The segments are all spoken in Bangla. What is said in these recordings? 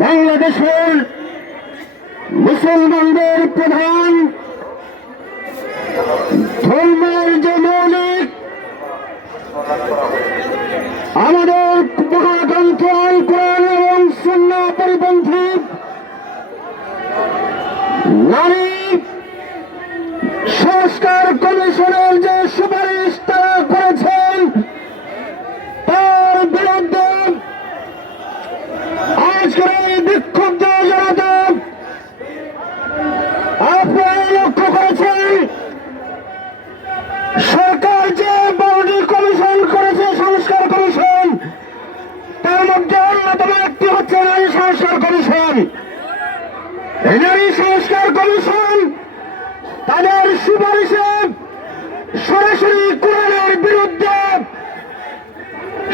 বাংলাদেশের মুসলমানদের প্রধান ধর্মের যে মৌলিক আমাদের মহাগ্রন্থ আল কোরআন এবং সুন্নাহ পরিপন্থী নারী সংস্কার কমিশনের যে সুপারিশ তারা করেছেন তার বিরুদ্ধে আজকের এই বিক্ষুব্ধ জনতা আপনারা লক্ষ্য করেছেন সরকার যে বডি কমিশন করেছে সংস্কার কমিশন তার মধ্যে অন্যতম একটি হচ্ছে নারী সংস্কার কমিশন। এই নারী সংস্কার কমিশন তাদের সুপারিশে সরাসরি কোরআনের বিরুদ্ধে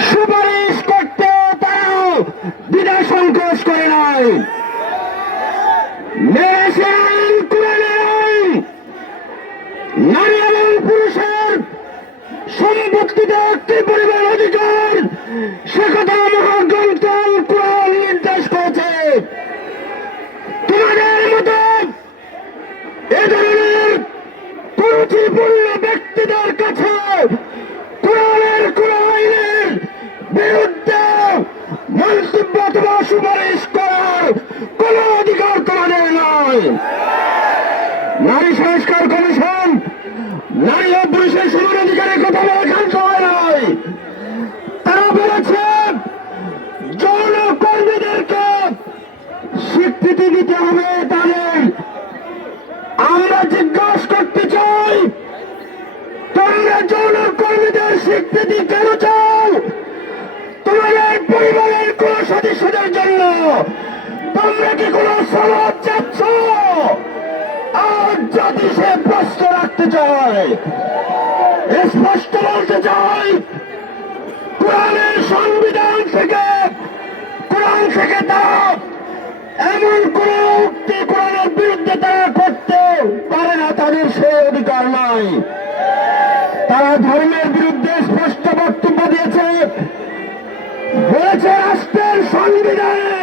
সুপারিশ করতে তারাও দ্বিধা সংকোচ করে নাই। কোরআনের আইন নারী এবং পুরুষের সম্পত্তিতে একটি পরিবার অধিকার সে কথা মহাগ্রন্থ কোরআন নির্দেশ করেছে। তোমাদের মতো এ ধরনের কুরুচিপূর্ণ ব্যক্তিদের কাছে কোরআনের কোন আইনের বিরুদ্ধে মন্তব্য অথবা সুপারিশ করার কোন অধিকার তোমাদের নয়। নারী সংস্কার কমিশন নারী ও পুরুষের সমান অধিকারের কথা বলে ক্ষান্ত হয় নাই। তারা বলেছে যৌন কর্মীদেরকে স্বীকৃতি দিতে হবে তাদের। আমরা জিজ্ঞাসা করতে চাই তোমরা যৌন কর্মীদের স্বীকৃতি কেন চাও? তোমাদের পরিবারের কোন সদস্যদের জন্য তোমরা কি কোন সমাজ চাচ্ছ? আর যদি সে প্রশ্ন রাখতে চায় স্পষ্ট বলতে চাই কোরআনের সংবিধান থেকে কোরআন থেকে তারা এমন কোন উক্তি কোরআনের বিরুদ্ধে তারা করতে পারে না, তাদের সে অধিকার নাই। তারা ধর্মের বিরুদ্ধে স্পষ্ট বক্তব্য দিয়েছে, বলেছে রাষ্ট্রের সংবিধানে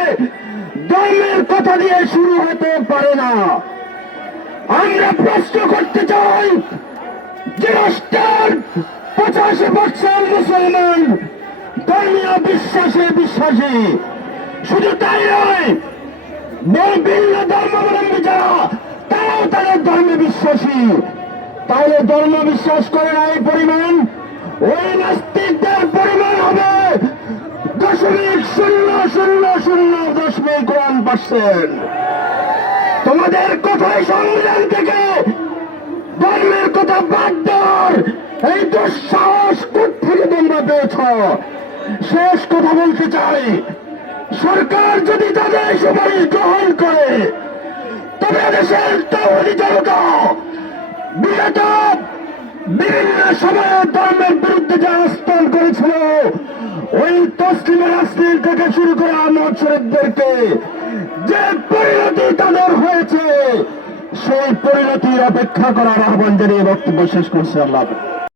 ধর্মের কথা দিয়ে শুরু হতে পারে না। আমরা প্রশ্ন করতে চাই যে রাষ্ট্রের 85% মুসলমান ধর্মীয় বিশ্বাসে বিশ্বাসী, শুধু তাই নয় ভিন্ন ধর্মাবলম্বী যারা তারাও তাদের ধর্মে বিশ্বাসী। তাহলে ধর্ম বিশ্বাস করে না এই পরিমাণ, ওই নাস্তিকদের পরিমাণ হবে 0.000.1%। তোমাদের কথায় সংবিধান থেকে ধর্মের কথা বাদ দেওয়ার এই দুঃসাহস কোত্থেকে তোমরা পেয়েছ? শেষ কথা বলতে চাই, সরকার যদি তাদের সুপারিশ গ্রহণ করে তবে দেশের তৌহিদি জনতা বিগত বিভিন্ন সময়ে ধর্মের বিরুদ্ধে যে আস্থান করেছিল ওই তসলিমা নাসরিন থেকে শুরু করে আহমদ শরীফদেরকে যে পরিণতি তাদের হয়েছে সেই পরিণতির অপেক্ষা করার আহ্বান জানিয়ে বক্তব্য শেষ করছে। আল্লাহ।